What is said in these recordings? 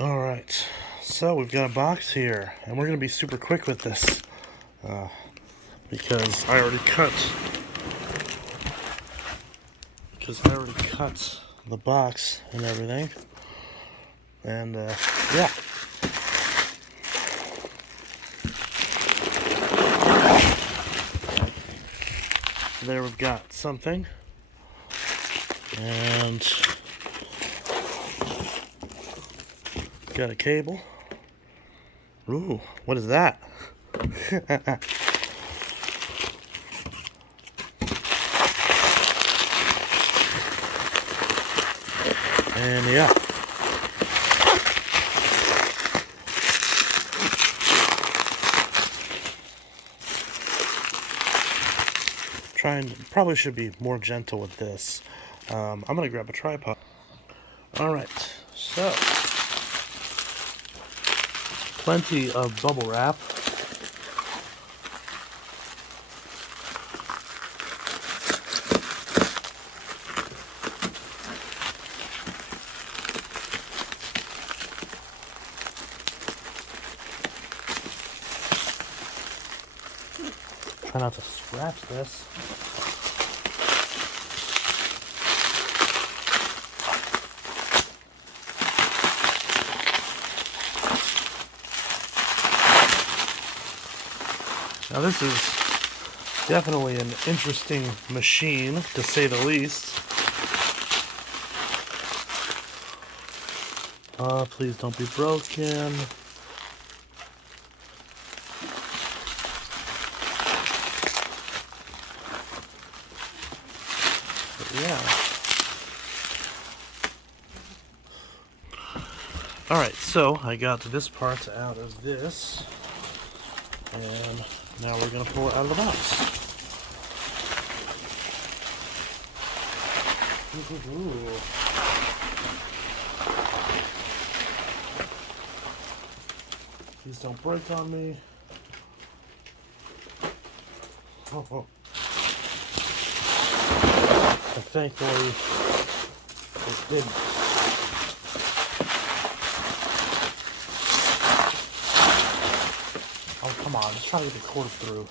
Alright, so we've got a box here, and we're going to be super quick with this, because I already cut the box and everything, and yeah. There we've got something, and got a cable. Ooh, what is that? And yeah. Probably should be more gentle with this. I'm gonna grab a tripod. Alright, so plenty of bubble wrap. Try not to scratch this. Now this is definitely an interesting machine, to say the least. Please don't be broken. But yeah. Alright, so I got this part out of this, and now we're going to pull it out of the box. Ooh. Please don't break on me. Oh. And thankfully, it didn't. Oh, come on, let's try to get the cord through.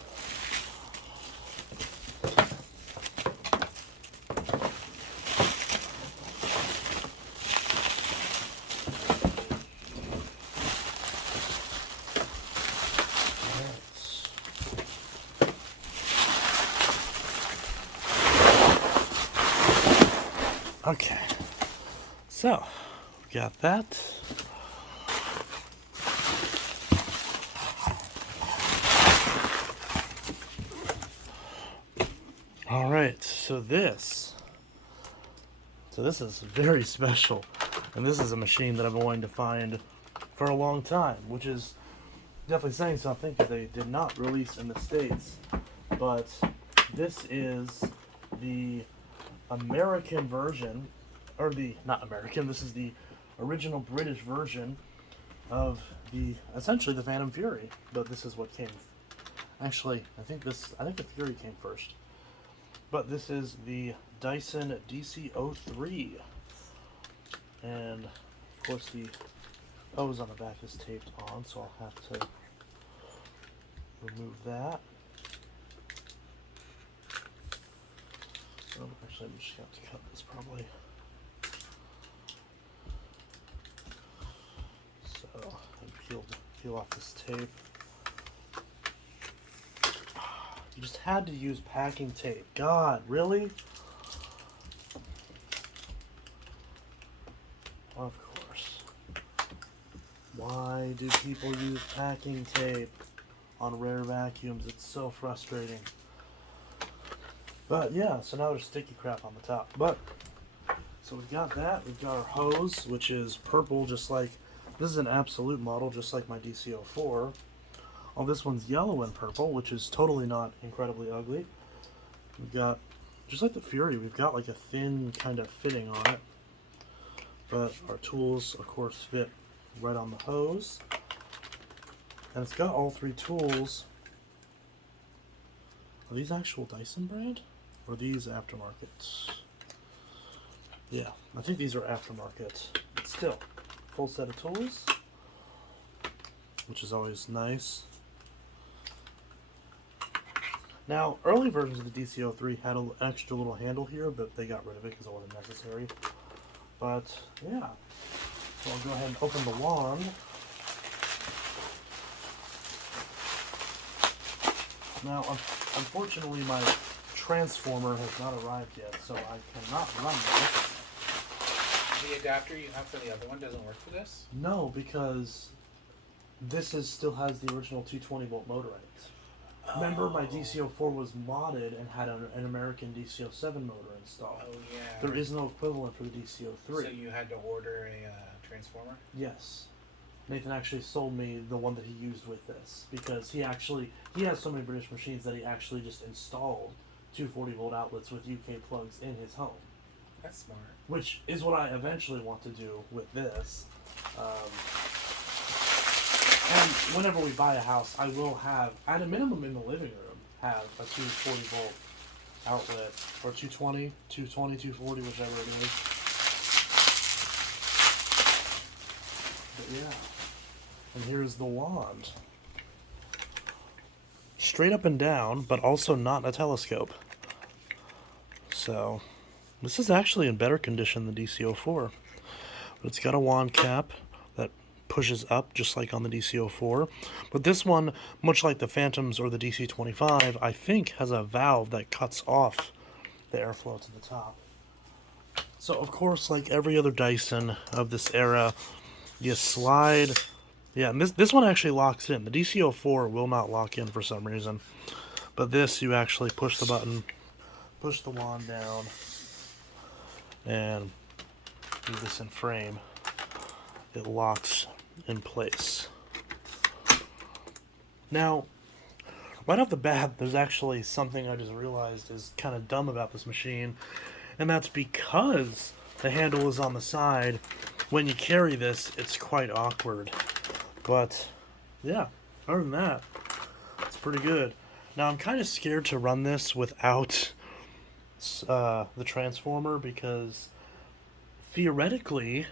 Okay, so we got that. All right, so this is very special, and this is a machine that I've been wanting to find for a long time, which is definitely saying something because they did not release in the States. But this is the American version, or not American, this is the original British version of essentially the Phantom Fury, but this is what came. Actually, I think the Fury came first. But this is the Dyson DC03. And of course the hose on the back is taped on, so I'll have to remove that. Oh, actually, I'm just going to have to cut this probably. So, peel off this tape. You just had to use packing tape. God, really? Of course. Why do people use packing tape on rare vacuums? It's so frustrating. But yeah, so now there's sticky crap on the top. But, so we've got that. We've got our hose, which is purple, just like, this is an absolute model, just like my DC04. Oh, this one's yellow and purple, which is totally not incredibly ugly. We've got, just like the Fury, we've got like a thin kind of fitting on it. But our tools, of course, fit right on the hose. And it's got all three tools. Are these actual Dyson brand? Or are these aftermarket? Yeah, I think these are aftermarket. But still, full set of tools, which is always nice. Now, early versions of the DC03 had an extra little handle here, but they got rid of it because it wasn't necessary. But, yeah. So I'll go ahead and open the wand. Now, unfortunately, my transformer has not arrived yet, so I cannot run this. The adapter you have for the other one doesn't work for this? No, because this still has the original 220-volt motor in it. Remember, my DC04 was modded and had an American DC07 motor installed. Oh, yeah. There is no equivalent for the DC03. So you had to order a transformer? Yes. Nathan actually sold me the one that he used with this because he has so many British machines that he actually just installed 240-volt outlets with UK plugs in his home. That's smart. Which is what I eventually want to do with this. And whenever we buy a house, I will have, at a minimum in the living room, have a 240-volt outlet, or 220, 240, whichever it is. But yeah. And here's the wand. Straight up and down, but also not a telescope. So, this is actually in better condition than the DC04. But it's got a wand cap that pushes up just like on the DC04. But this one, much like the Phantoms or the DC25, I think has a valve that cuts off the airflow to the top. So of course, like every other Dyson of this era, you slide. Yeah, and this one actually locks in. The DC04 will not lock in for some reason. But this, you actually push the button, push the wand down, and leave this in frame. It locks in place. Now, right off the bat, there's actually something I just realized is kind of dumb about this machine, and that's because the handle is on the side. When you carry this, it's quite awkward. But, yeah, other than that, it's pretty good. Now, I'm kind of scared to run this without the transformer because theoretically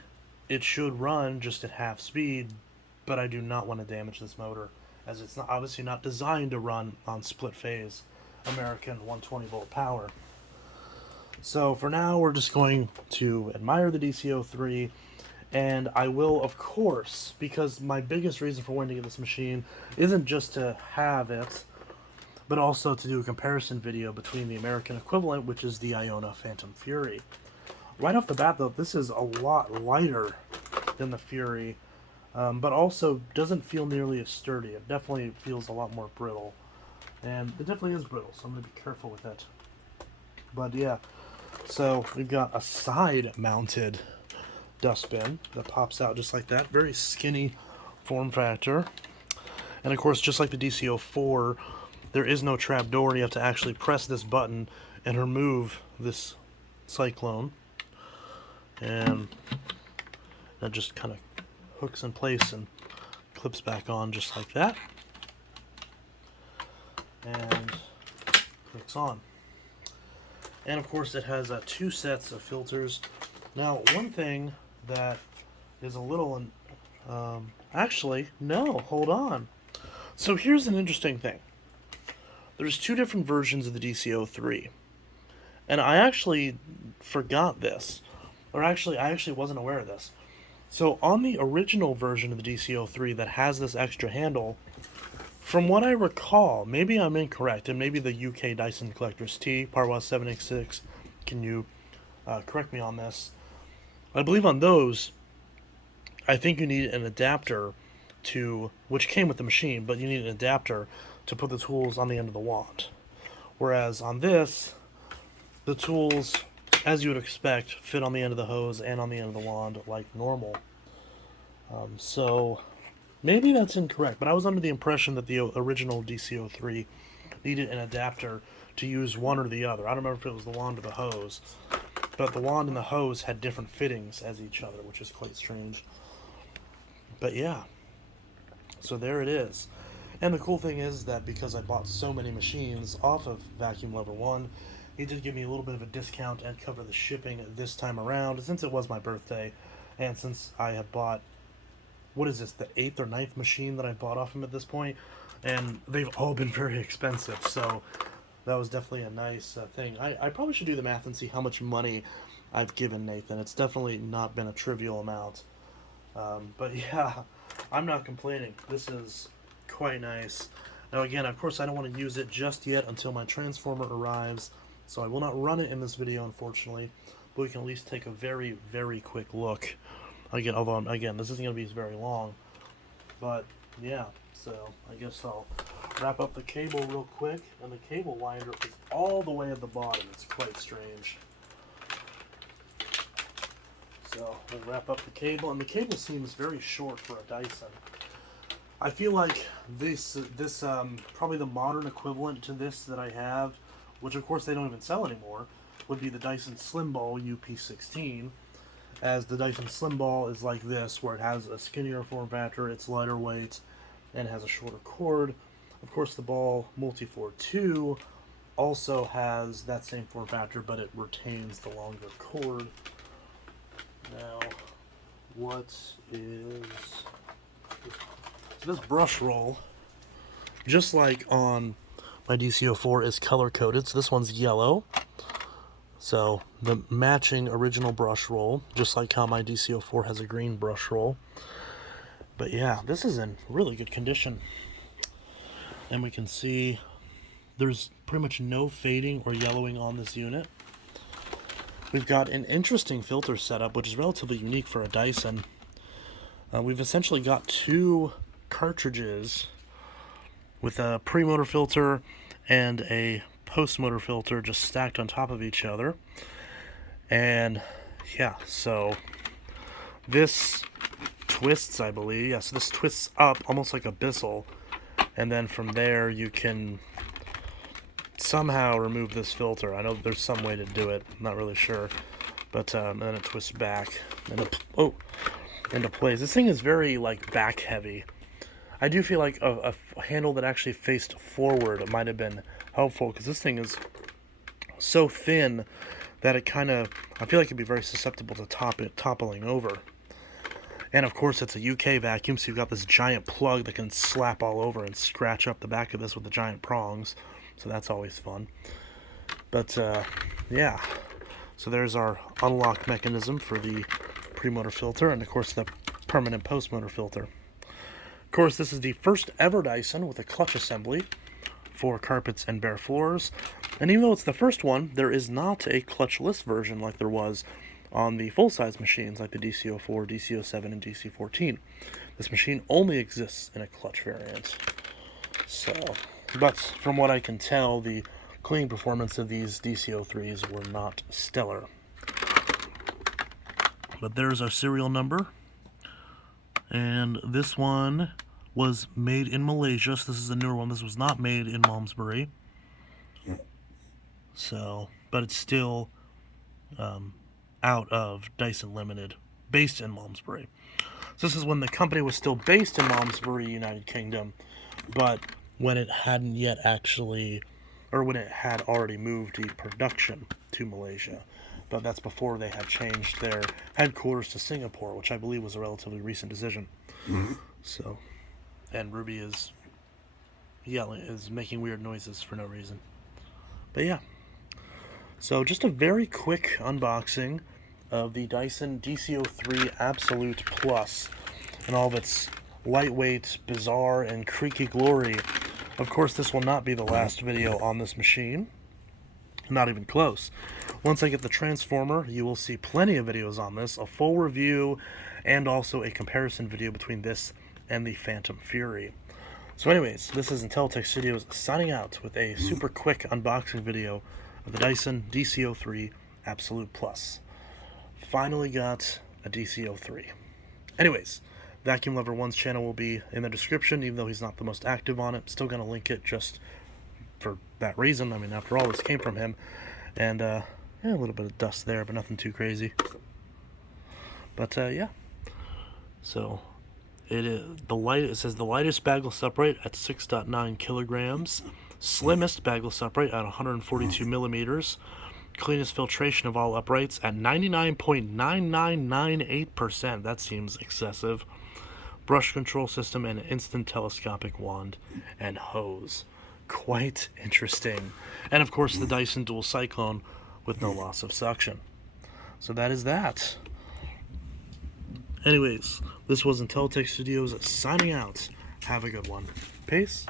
it should run just at half speed, but I do not want to damage this motor as it's not, obviously not designed to run on split phase American 120-volt power. So for now, we're just going to admire the DC03. And I will, of course, because my biggest reason for wanting to get this machine isn't just to have it, but also to do a comparison video between the American equivalent, which is the Iona Phantom Fury. Right off the bat, though, this is a lot lighter than the Fury, but also doesn't feel nearly as sturdy. It definitely feels a lot more brittle. And it definitely is brittle, so I'm going to be careful with it. But yeah, so we've got a side-mounted dustbin that pops out just like that. Very skinny form factor. And of course, just like the DC04, there is no trap door. You have to actually press this button and remove this cyclone. And that just kind of hooks in place and clips back on just like that. And clicks on. And of course, it has two sets of filters. Now, one thing that is a little, actually, no, hold on. So here's an interesting thing. There's two different versions of the DC03. And I actually forgot this. Or actually, I actually wasn't aware of this. So on the original version of the DC03 that has this extra handle, from what I recall, maybe I'm incorrect, and maybe the UK Dyson Collector's T, Parwa 786, can you correct me on this? I believe on those, I think you need an adapter to, which came with the machine, but you need an adapter to put the tools on the end of the wand. Whereas on this, the tools, as you would expect, fit on the end of the hose and on the end of the wand like normal. So maybe that's incorrect, but I was under the impression that the original DC03 needed an adapter to use one or the other. I don't remember if it was the wand or the hose, but the wand and the hose had different fittings as each other, which is quite strange. But yeah, so there it is. And the cool thing is that because I bought so many machines off of Vacuum Lover 1, he did give me a little bit of a discount and cover the shipping this time around, since it was my birthday, and since I had bought what is this, the 8th or 9th machine that I bought off him at this point, and they've all been very expensive, so that was definitely a nice thing. I probably should do the math and see how much money I've given Nathan. It's definitely not been a trivial amount. But yeah, I'm not complaining. This is quite nice. Now again, of course I don't want to use it just yet until my transformer arrives, so I will not run it in this video unfortunately, but we can at least take a very, very quick look. Again, although again, this isn't going to be very long, but yeah, so I guess I'll wrap up the cable real quick, and the cable winder is all the way at the bottom. It's quite strange. So we'll wrap up the cable, and the cable seems very short for a Dyson. I feel like this probably the modern equivalent to this that I have, which of course they don't even sell anymore, would be the Dyson Slim Ball UP16, as the Dyson Slim Ball is like this, where it has a skinnier form factor, it's lighter weight, and has a shorter cord. Of course the Ball Multifor 2 also has that same form factor, but it retains the longer cord. Now, what is this brush roll? Just like on my DC04 is color coded, so this one's yellow. So the matching original brush roll, just like how my DC04 has a green brush roll. But yeah, this is in really good condition. And we can see there's pretty much no fading or yellowing on this unit. We've got an interesting filter setup, which is relatively unique for a Dyson. We've essentially got two cartridges with a pre-motor filter and a post-motor filter just stacked on top of each other. And yeah, so this twists, I believe. Yes, this twists up almost like a bissel, and then from there you can somehow remove this filter. I know there's some way to do it, I'm not really sure, but and then it twists back into place. This thing is very like back heavy. I do feel like a handle that actually faced forward might have been helpful, because this thing is so thin that it kind of, I feel like it'd be very susceptible to toppling over. And of course it's a UK vacuum, so you've got this giant plug that can slap all over and scratch up the back of this with the giant prongs. So that's always fun. But yeah, so there's our unlock mechanism for the pre-motor filter, and of course the permanent post-motor filter. Of course, this is the first ever Dyson with a clutch assembly for carpets and bare floors. And even though it's the first one, there is not a clutchless version like there was on the full-size machines like the DC04, DC07, and DC14. This machine only exists in a clutch variant. So, but from what I can tell, the cleaning performance of these DC03s were not stellar. But there's our serial number. And this one was made in Malaysia, so this is a newer one. This was not made in Malmesbury. So, but it's still out of Dyson Limited, based in Malmesbury. So this is when the company was still based in Malmesbury, United Kingdom, but when it hadn't yet actually, or when it had already moved the production to Malaysia. But that's before they had changed their headquarters to Singapore, which I believe was a relatively recent decision. So, and Ruby is yelling, is making weird noises for no reason. But yeah, so just a very quick unboxing of the Dyson DC03 Absolute Plus and all of its lightweight, bizarre, and creaky glory. Of course, this will not be the last video on this machine. Not even close. Once I get the transformer, you will see plenty of videos on this, a full review, and also a comparison video between this and the Phantom Fury. So anyways, this is Intellitech Studios signing out with a super quick unboxing video of the Dyson DC03 Absolute Plus. Finally got a DC03. Anyways, Vacuum Lover 1's channel will be in the description, even though he's not the most active on it. Still going to link it just for that reason. I mean, after all, this came from him. And, yeah, a little bit of dust there, but nothing too crazy. But, yeah. So, it says the lightest bag will separate at 6.9 kilograms. Slimmest bag will separate at 142 millimeters. Cleanest filtration of all uprights at 99.9998%. That seems excessive. brush control system, and an instant telescopic wand and hose. Quite interesting. And of course the Dyson Dual Cyclone with no loss of suction. So that is that. Anyways, this was Intellitech Studios signing out. Have a good one. Peace.